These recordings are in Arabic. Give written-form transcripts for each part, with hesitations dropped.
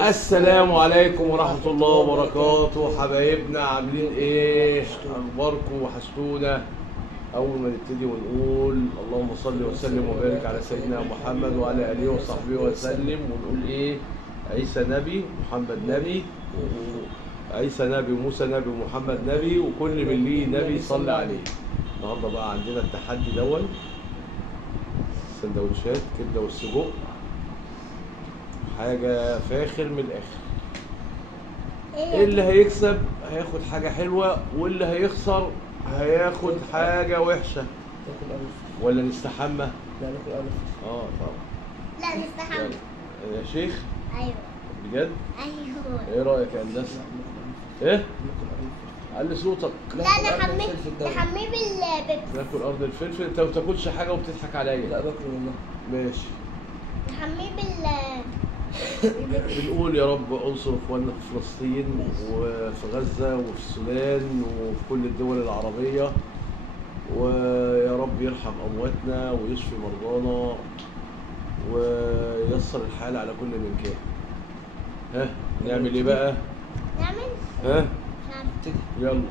السلام عليكم ورحمة الله وبركاته. حبايبنا عاملين ايه؟ اخباركم؟ وحشتونا. اول ما نبتدي ونقول اللهم صل وسلم وبارك على سيدنا محمد وعلى اله وصحبه وسلم، ونقول ايه؟ عيسى نبي، محمد نبي، عيسى نبي، وموسى نبي، ومحمد نبي، وكل من ليه نبي صلى عليه. النهارده بقى عندنا التحدي دون، سندوتشات كبده والسجق، حاجة فاخر من الآخر. اللي هيكسب هياخد حاجة حلوة، واللي هيخسر هياخد حاجة وحشة. ناكل ألف. ولا نستحمى؟ لا ناكل ألف. طبعا. لا نستحمى. يا شيخ؟ ايوه. بجد؟ ايوه. ايه رأيك يا هندسة؟ ايه؟ ناكل ألف. علي صوتك. لا نحميه بالبيبسي. ناكل أرض الفلفل. انت ما بتاكلش حاجة وبتضحك عليا. لا باكل والله. ماشي. نحميه بنقول يا رب انصر اخواننا في فلسطين وفي غزة وفي السودان وفي كل الدول العربية، ويا رب يرحم أمواتنا ويشفي مرضانا وييسر الحال على كل من كان. ها نعمل ايه بقى؟ نعمل ها ابتدي. يلا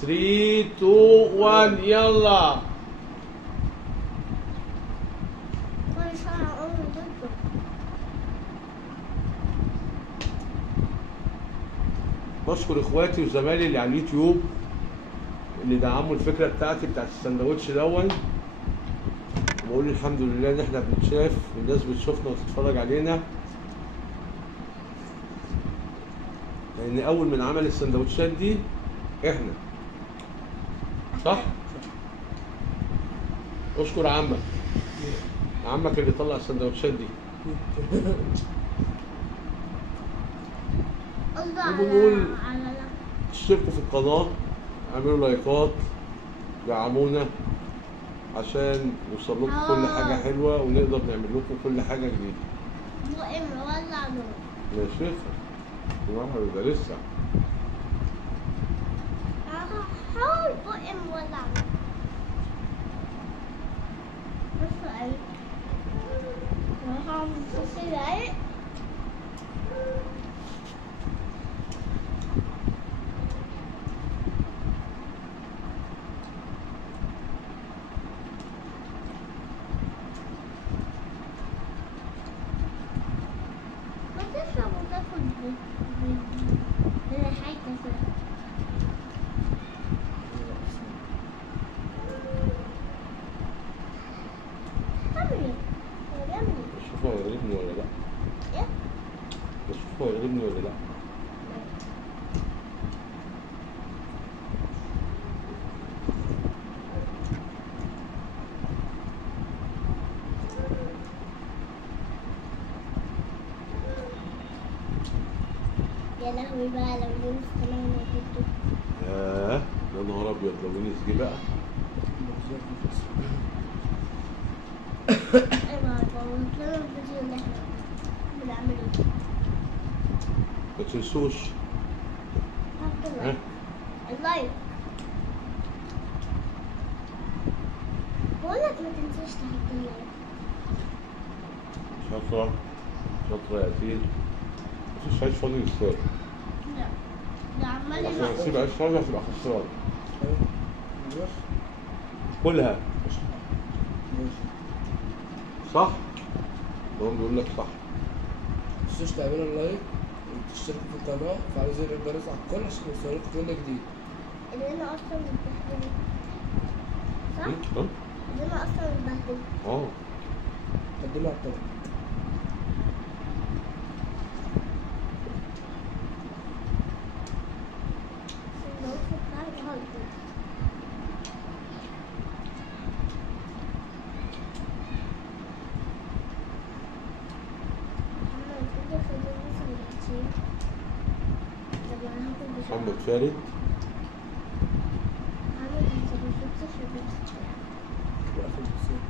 3 2 1 يلا. كل سنة أقول ضده. بشكر اخواتي وزمايلي اللي على اليوتيوب اللي دعموا الفكره بتاعتي بتاعت السندوتش دون، وبقول الحمد لله ان احنا بنتشاف والناس بتشوفنا وتتفرج علينا، لان اول من عمل السندوتشات دي احنا. صح؟ اشكر عمك اللي طلع السندوتشات دي. الله وبنقول على اشتركوا في القناة، اعملوا لايكات، دعمونا عشان نوصل لكم كل حاجة حلوة ونقدر نعمل لكم كل حاجة جديدة. بقى مولع نور. يا شيخ ده لسه. حاول بقى مولع نور. بس أي. وهم تصير شوفوا هيغلبني ولا لا. إيه؟ شوفوا هيغلبني ولا لا. يا لهوي بقى لو يونس كمان موجود. يا نهار ابيض لو يونس جه بقى. ايوه بقول لنا الفيديو اللي احنا بنعمله. ما تنسوش ها؟ اللايك. بقول لك ما تنساش تحط اللايك. شاطرة شاطرة يا أسيل. مفيش عيش فاضي يستاهل. لا ده عمال عشان يبقى تسيب عيش فاضي هتبقى خسران. ماشي. كلها ماشي. صح؟ هو بيقول لك صح. متنسوش تعملوا اللايك وتشتركوا في القناة وتفعلوا زر الجرس على الكل عشان يوصلكوا كل جديد. اللي انا اصلا متبهدله. صح؟ ها؟ اللي انا اصلا متبهدله. قدموا على الطبق. محمد فارد. وقفل البسين.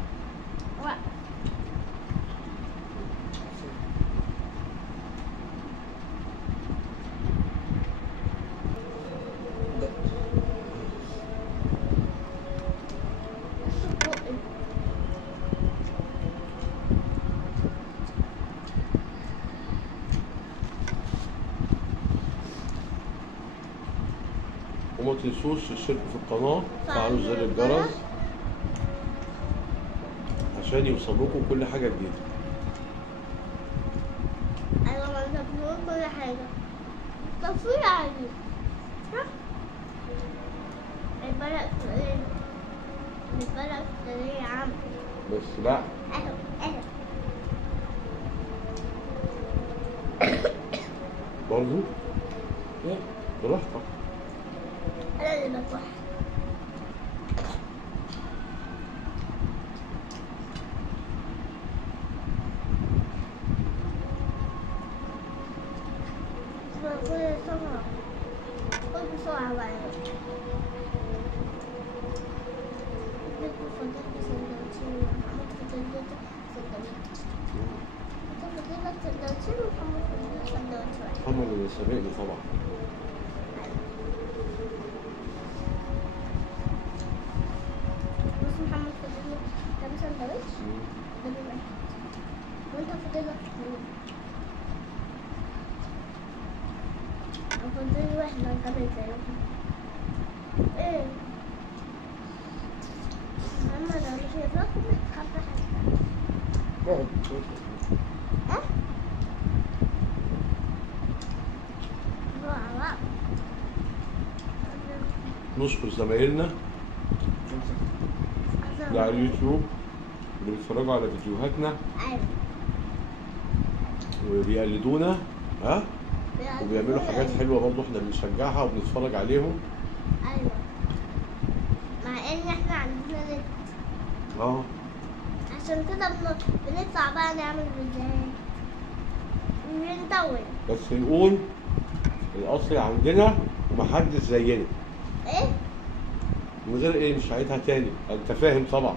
وما تنسوش تشتركوا في القناة وتفعلوا زر الجرس عشان يوصلكم كل حاجة جديدة. ايوه ما انت بتقول كل حاجة تصوير عادي صح؟ البلد ايه؟ البلد ايه يا عم؟ بس لا اهو اهو برضو ايه؟ براحتك. انا اللي بكح. كل بسرعة كل بسرعة بقى. بدكم فضيلة سندوتشين ومحمد فضيلة سندوتش. بدكم فضيلة سندوتشين ومحمد فضيلة سندوتش واحد. محمد اللي سابقني طبعا. بص محمد فضيلة كام سندوتش؟ ده واحد. وانت فضيلة اتنين. فضيلة واحد لو كمان زيهم. ايه؟ محمد لو مش هيفرقوا خمسة حاجة. اقعد. ها؟ بسرعة. نشكر زمايلنا اللي على اليوتيوب اللي بيتفرجوا على فيديوهاتنا أيوة. وبيقلدونا ها وبيعملوا حاجات حلوة برضو احنا بنشجعها وبنتفرج عليهم. أيوة. مع إن إحنا عندنا نت اه عشان كده بنطلع بقى نعمل فيديوهات وبنطول. بس نقول الأصل عندنا ومحدش زينا. إيه؟ من غير ايه مش هعيدها تاني انت فاهم طبعا.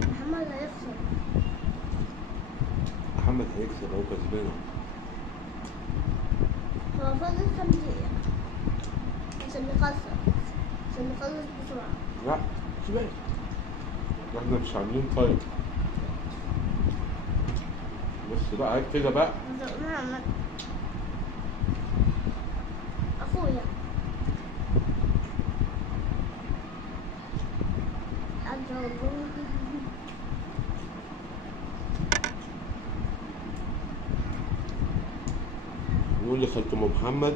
محمد هيخسر. محمد هيكسب اهو كسبان. هو فاضل كام دقيقة عشان نخلص بسرعة. لا سيبك احنا مش عاملين تايم. بس بقى كده بقى محمد أخويا نقول لخالة ام محمد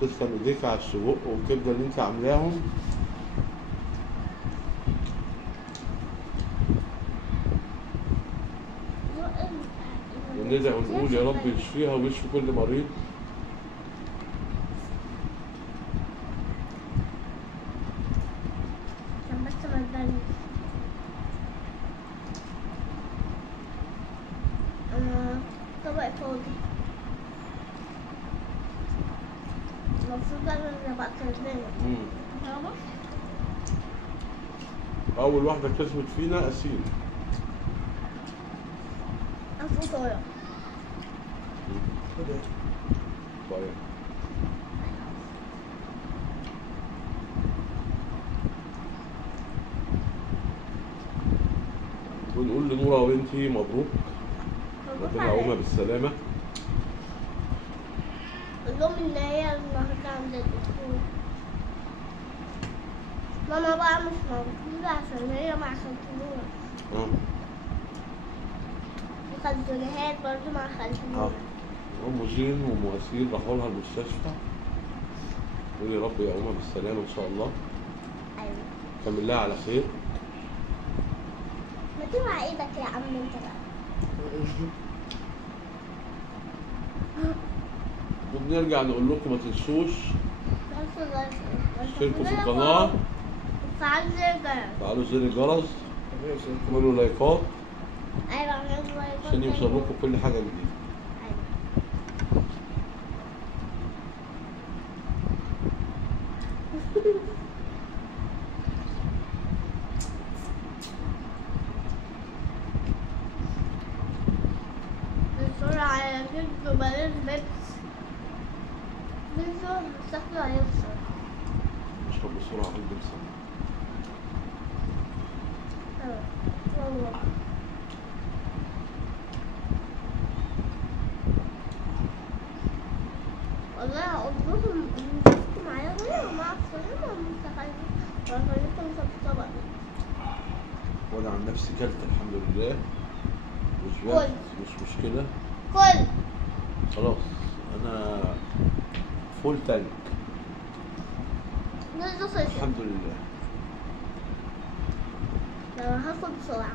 تسلم ايديك على السجق والكبده اللي انت عاملاهم. وندعي ونقول يا رب يشفيها ويشفي كل مريض. عشان بس ما تبانش. أنا طبق فاضي. المفروض أنا اللي بقى كسبانة. فاهمة؟ اول واحده كسبت فينا اسيل. أخو صغير. خد ايه؟ طيب ونقول لنورا وانتي مبروك ربنا يقومها بالسلامه. قول لهم إن هي النهاردة عند الدكتور. ماما بقى مش موجودة عشان هي مع خالتنور. اه وخالتنهاد برضه مع خالتنور. ام زين وام اسيل راحوا لها المستشفى. قول يا رب يقومها بالسلامه ان شاء الله. أيوة. كمل لها على خير. ما توعى إيدك يا عم أنت بقى. وبنرجع نقول لكم ما تنسوش تشتركوا في القناه وفعل زر الجرس. وفعلوا زر الجرس ربنا يسلمك. واعملوا لايكات أيوة اعملوا لايك. عشان يوصل لكم كل حاجه جديده. أيوة. بسرعة يا جدو بلاش بيبس. بيبسو شكله هيخسر. اشرب بسرعه عشان تكسب. والله. والله هقول لهم إن شفتوا معايا غير مع السلامة وخليكم مسبسبة. وانا عن نفسي كلت الحمد لله. مش بس مش مشكلة. كل خلاص انا فول تانك ده صيف. الحمد لله. لما هاكل بسرعة.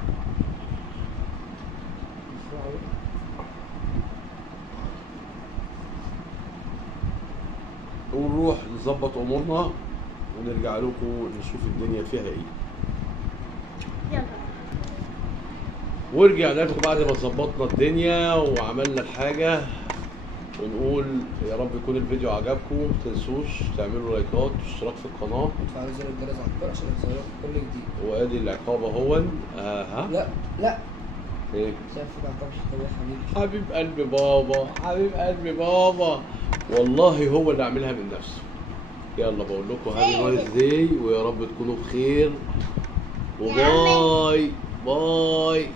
ونروح نظبط امورنا ونرجع لكم نشوف الدنيا فيها ايه. يلا. ورجعنا لكم بعد ما ظبطنا الدنيا وعملنا الحاجة، ونقول يا رب يكون الفيديو عجبكم. متنسوش تعملوا لايكات واشتراك في القناة وتفعلوا زر الجرس على الكل عشان يوصلكم كل جديد. وادي العقاب اهون. ها لا ايه شايف العقاب شكله يا حبيبي. حبيب قلبي بابا، حبيب قلبي بابا، والله هو اللي عاملها من نفسه. يلا بقول لكم هابي نايس داي ويا رب تكونوا بخير وباي باي.